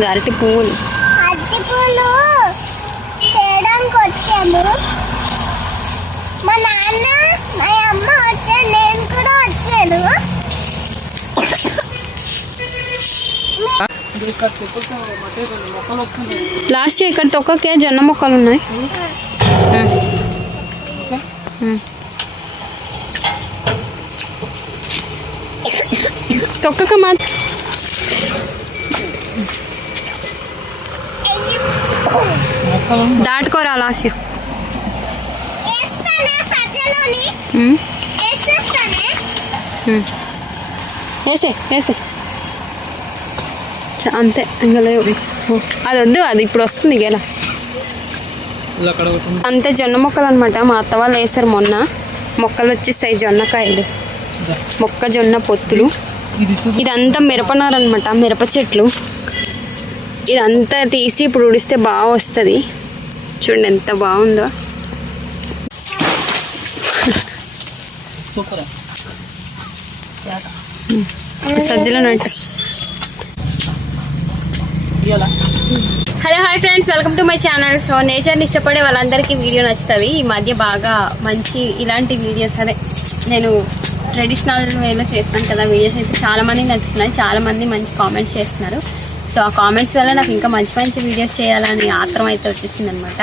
అది అరటి పువ్వులు. అరటిపూలు చేయడానికి వచ్చాము. మా నాన్న మా అమ్మ వచ్చాను నేను కూడా వచ్చాను. లాస్ట్ ఇక్కడ తొక్కకే జొన్న మొక్కలు ఉన్నాయి. తొక్కక మా దాటుకోరా వేసే వేసే. చ- అంతే ఇంకా లేవు. అది వద్దు అది ఇప్పుడు వస్తుంది గెలా అంతే జొన్న మొక్కలు అనమాట మా అత్త వాళ్ళు వేసారు మొన్న. మొక్కలు వచ్చేస్తాయి జొన్నకాయలు. మొక్కజొన్న పొత్తులు. ఇదంతా మిరపనారు అనమాట మిరప చెట్లు. ఇదంతా తీసి ఇప్పుడు ఉడిస్తే బాగా వస్తుంది. చూడండి ఎంత బాగుందో. సజ్జలో నట్టు hello hi friends welcome to my channel. So నేచర్ని ఇష్టపడే వాళ్ళందరికీ వీడియో నచ్చుతుంది. ఈ మధ్య బాగా మంచి ఇలాంటి వీడియోస్ అదే నేను ట్రెడిషనల్ వేలో చేస్తాను కదా. వీడియోస్ అయితే చాలా మందికి నచ్చుతున్నాయి. చాలా మంది మంచి కామెంట్స్ చేస్తున్నారు. సో ఆ కామెంట్స్ వల్ల నాకు ఇంకా మంచి మంచి వీడియోస్ చేయాలని ఆత్రం అయితే వచ్చేసింది అనమాట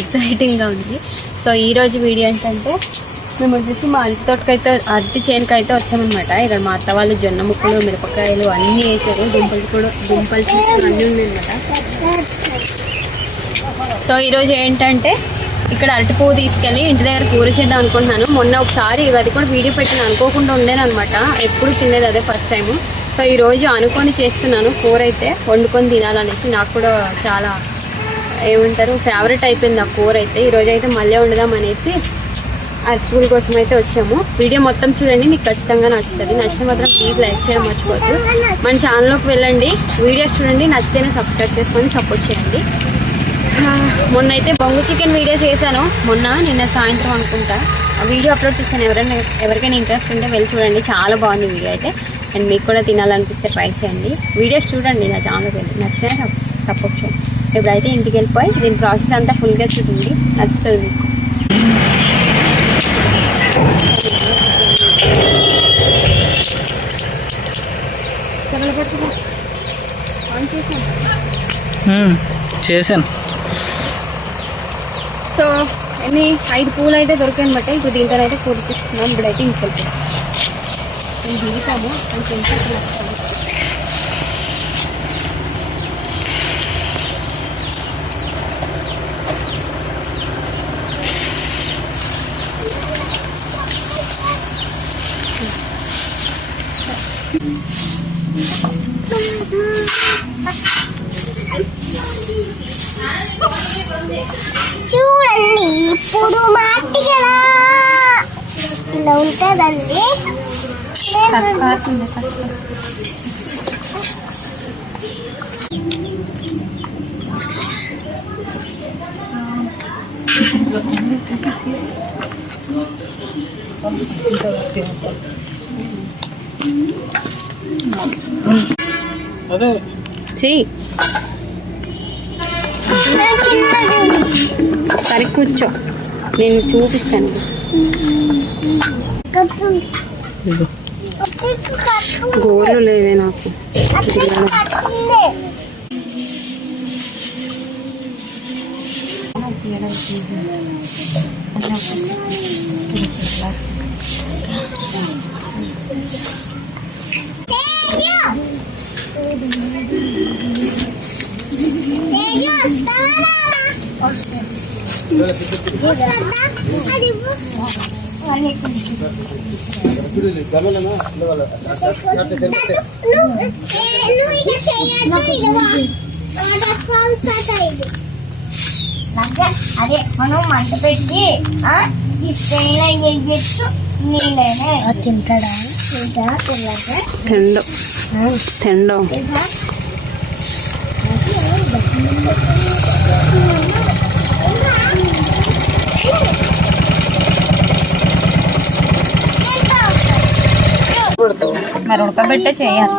ఎక్సైటింగ్గా ఉంది. సో ఈ రోజు వీడియో ఏంటంటే మేము వచ్చేసి మా అరటి తోటకైతే అరటి చేనుకైతే వచ్చామన్నమాట. ఇక్కడ మా అత్త వాళ్ళు జొన్న ముక్కలు మిరపకాయలు అన్నీ వేసారు. దుంపలు కూడా దుంపలు చిక్కులు అన్నీ ఉన్నాయన్నమాట. సో ఈరోజు ఏంటంటే ఇక్కడ అరటి పువ్వు తీసుకెళ్ళి ఇంటి దగ్గర కూర చేద్దాం అనుకుంటున్నాను. మొన్న ఒకసారి అది కూడా వీడియో పెట్టిన అనుకోకుండా ఉండేనమాట అనమాట ఎప్పుడు తినేది అదే ఫస్ట్ టైం సో ఈరోజు అనుకొని చేస్తున్నాను కూర అయితే వండుకొని తినాలనేసి. నాకు కూడా చాలా ఏమంటారు ఫేవరెట్ అయిపోయింది ఆ కూర అయితే. ఈరోజు అయితే మళ్ళీ వండుదాం అనేసి అరటిపూల కోసం అయితే వచ్చాము. వీడియో మొత్తం చూడండి మీకు ఖచ్చితంగా నచ్చుతుంది. నచ్చితే మాత్రం ప్లీజ్ లైక్ చేయడం మర్చిపోవద్దు. మన ఛానల్లోకి వెళ్ళండి వీడియోస్ చూడండి నచ్చితేనే సబ్స్క్రైబ్ చేసుకొని సపోర్ట్ చేయండి. మొన్న అయితే బొంగు చికెన్ వీడియో చేశాను. మొన్న నిన్న సాయంత్రం అనుకుంటా. ఆ వీడియో అప్లోడ్ చేశాను. ఎవరైనా ఎవరికైనా ఇంట్రెస్ట్ ఉంటే వెళ్ళి చూడండి. చాలా బాగుంది వీడియో అయితే. అండ్ మీకు కూడా తినాలనిపిస్తే ట్రై చేయండి. వీడియోస్ చూడండి నా ఛానల్కి వెళ్ళి నచ్చితే సపోర్ట్ చేయండి. ఇప్పుడైతే ఇంటికి వెళ్ళిపోయి దీని ప్రాసెస్ అంతా ఫుల్గా చూడండి నచ్చుతుంది మీకు. చేశాను. సో ఎన్ని ఐదు పూలు అయితే దొరికాయి బట్టే ఇప్పుడు దీంతో అయితే కూర్చిస్తున్నాం ఇప్పుడైతే ఇంకెళ్తాం మనం దిగుతాము. అని తెలిసి చూడండి ఇప్పుడు మాటి కదా ఇలా ఉంటుందండి. సరి కూర్చో నేను చూపిస్తాను ఇదిగో. గోర్లు లేవే నాకు అదే మనం మంట పెట్టి ఆ, ఈ స్ప్రేలో వేయచ్చు నీళ్ళనే తింటాడా? తింటా తిన్నాక తిండు. తిండు. మరి ఉడకబెట్టే చేయాలి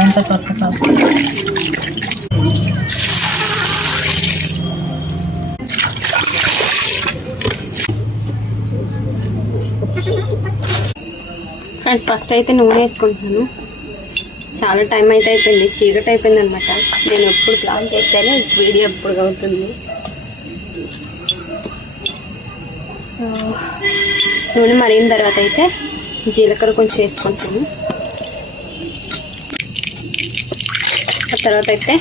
ఎంత కష్టం ఫ్రెండ్స్ ఫస్ట్ అయితే నూనె వేసుకుంటున్నాను. చాలా టైం అయితే అయిపోయింది. చీకటి అయిపోయింది అనమాట నేను ఎప్పుడు ప్లాన్ చేస్తేనే వీడియో ఎప్పుడు అవుతుంది. సో నూనె మరిగిన తర్వాత అయితే జీలకర్ర కొంచెం వేసుకుంటాను ఆ తర్వాత అయితే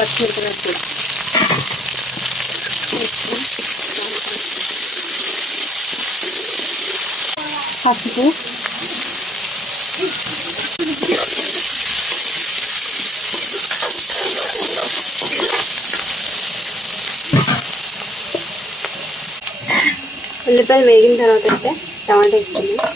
పచ్చిమిరపకాయలు కూడా పసుపు ఉల్లిపాయలు వేగిన తర్వాత అయితే టమాటా వేసుకుందాం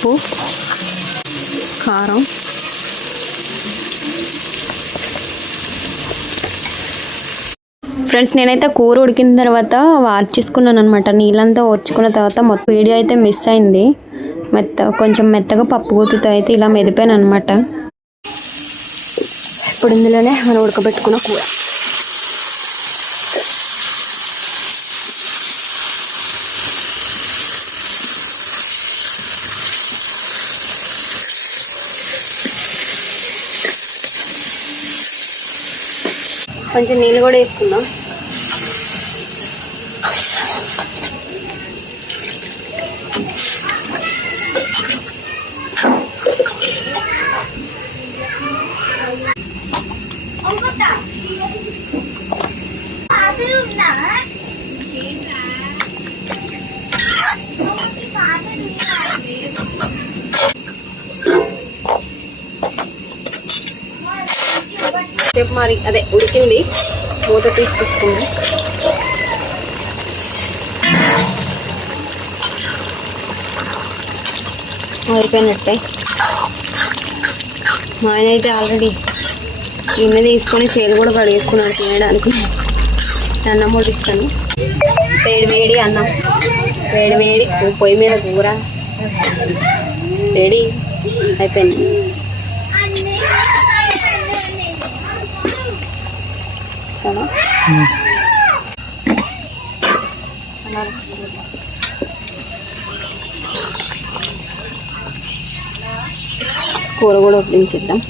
ఉప్పు కారం. ఫ్రెండ్స్ నేనైతే కూర ఉడికిన తర్వాత వార్చేసుకున్నాను అనమాట నీళ్ళంతా ఓర్చుకున్న తర్వాత మొత్తం వీడియో అయితే మిస్ అయింది. మెత్త కొంచెం మెత్తగా పప్పు గుత్తుతో అయితే ఇలా మెదిపాను అనమాట ఇప్పుడు ఇందులోనే మనం ఉడకబెట్టుకున్న కూర. కొంచెం నీళ్ళు కూడా వేసుకుందాం. సేపు మరి అదే ఉడికింది. మూత తీసి చూసుకుందాం. అయిపోయినట్టే. మా ఆయన అయితే ఆల్రెడీ గిన్నె తీసుకొని చేలు కూడా కడిగేసుకున్నాడు తినడానికి. అన్నం వడ్డిస్తాను వేడి వేడి అన్నం. వేడి వేడి. పొయ్యి మీద కూర. వేడి. అయిపోయింది. వచ్చాను కూర కూడా వడ్డించేద్దాం.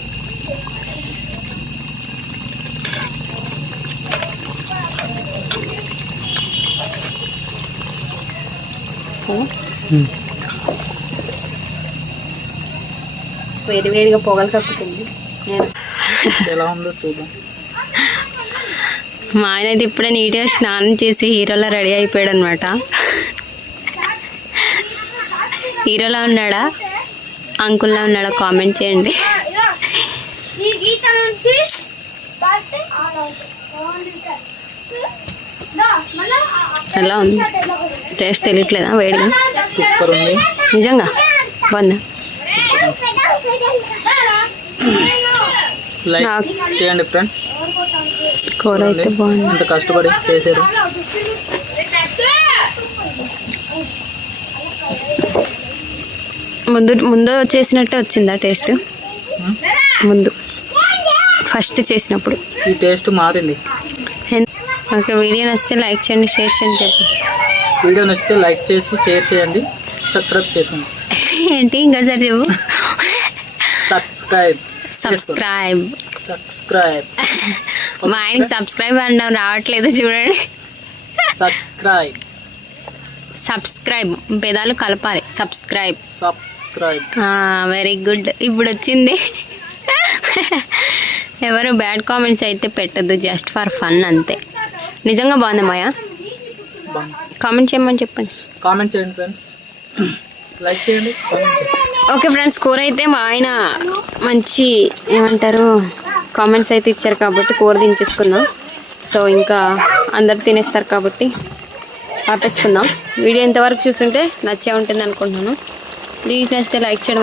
వేడి వేడిగా పొగలు తప్పుతుంది నేను ఎలా ఉందో చూద్దాం. మా ఆయన అయితే ఇప్పుడే నీట్గా స్నానం చేసి హీరోలా రెడీ అయిపోయాడు అనమాట హీరోలా ఉన్నాడా? అంకుల్లా ఉన్నాడా? కామెంట్ చేయండి. ఎలా ఉంది? టేస్ట్ తెలియట్లేదా? వేడిగా? నిజంగా? బాగుందా లైక్ చేయండి ఫ్రెండ్స్. కూర అయితే బాగుంది. ఇంత కష్టపడి చేశారు. ముందు ముందు చేసినట్టే వచ్చిందా టేస్ట్? ముందు. ఫస్ట్ చేసినప్పుడు. ఈ టేస్ట్ మారింది. ఓకే వీడియో నచ్చితే లైక్ చేయండి షేర్ చేయండి చెప్పు వీడియో నచ్చితే లైక్ చేసి షేర్ చేయండి సబ్స్క్రైబ్ చేయండి ఏంటి ఇంకోసారి చెప్పు. సబ్స్క్రైబ్. సబ్స్క్రైబ్. సబ్స్క్రైబ్ మా ఆయనకి సబ్స్క్రైబ్ అనడం రావట్లేదు చూడండి. సబ్స్క్రైబ్ సబ్స్క్రైబ్ పెదాలు కలపాలి. సబ్స్క్రైబ్ సబ్స్క్రైబ్ వెరీ గుడ్ ఇప్పుడు వచ్చింది ఎవరు బ్యాడ్ కామెంట్స్ అయితే పెట్టద్దు జస్ట్ ఫర్ ఫన్ అంతే. నిజంగా బాగుంది మాయా? కామెంట్ చేయమని చెప్పండి. కామెంట్ చేయండి ఫ్రెండ్స్ లైక్ చేయండి. ఓకే ఫ్రెండ్స్ కూర అయితే మా ఆయన మంచి ఏమంటారు? కామెంట్స్ అయితే ఇచ్చారు కాబట్టి కూర దించేసుకుందాం. సో ఇంకా అందరు తినేస్తారు కాబట్టి ఆపేసుకుందాం. వీడియో ఇంతవరకు చూస్తుంటే నచ్చే ఉంటుంది అనుకుంటున్నాను ప్లీజ్ నచ్చితే లైక్ చేయడం